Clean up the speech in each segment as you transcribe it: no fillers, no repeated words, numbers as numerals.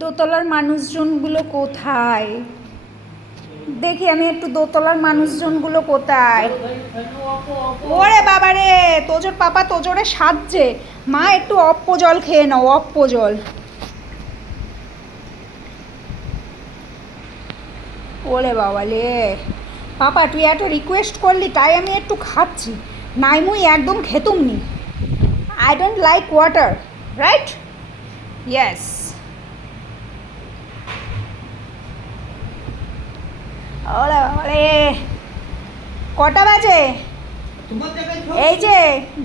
দোতলার মানুষজনগুলো কোথায়? দেখি আমি একটু দোতলার মানুষজনগুলো কোথায়। ওরে বাবা রে, তোজোর পাপা তোজোরে সাজছে। মা একটু অপ্প জল খেয়ে নাও, অপ্প জল। ওরে বাবা রে, পাপা তুই একটা রিকোয়েস্ট করলি তাই আমি একটু খাচ্ছি, নাই মুই একদম খেতুম নি। I don't like water, right? Yes. ওরে বাবা রে, কটা বাজে? এই যে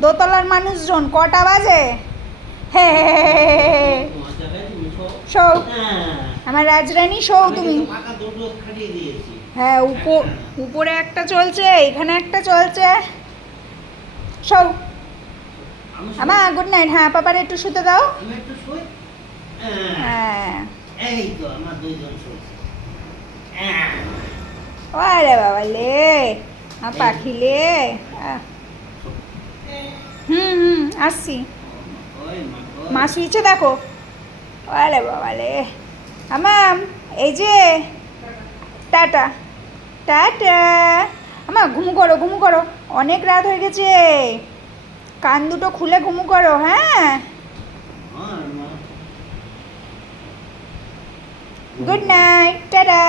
দোতলার মানুষজন, কটা বাজে? হে শো, আমার রাজরানী শো তুমি। হ্যাঁ, উপরে একটা চলছে, এখানে একটা চলছে। শো আমা, গুড নাইট। হ্যাঁ, পাপার একটু শুতে দাও। হ্যাঁ, আরে বাবা লে, পাখি লে। হুম, আসছি। মা শুয়েছে দেখো। আরে বাবা লে, আমাম এই যে টাটা, টাটা। আমা ঘুমু করো, ঘুমু করো, অনেক রাত হয়ে গেছে। কান দুটো খুলে ঘুমু করো। হ্যাঁ, গুড নাইট, টাটা।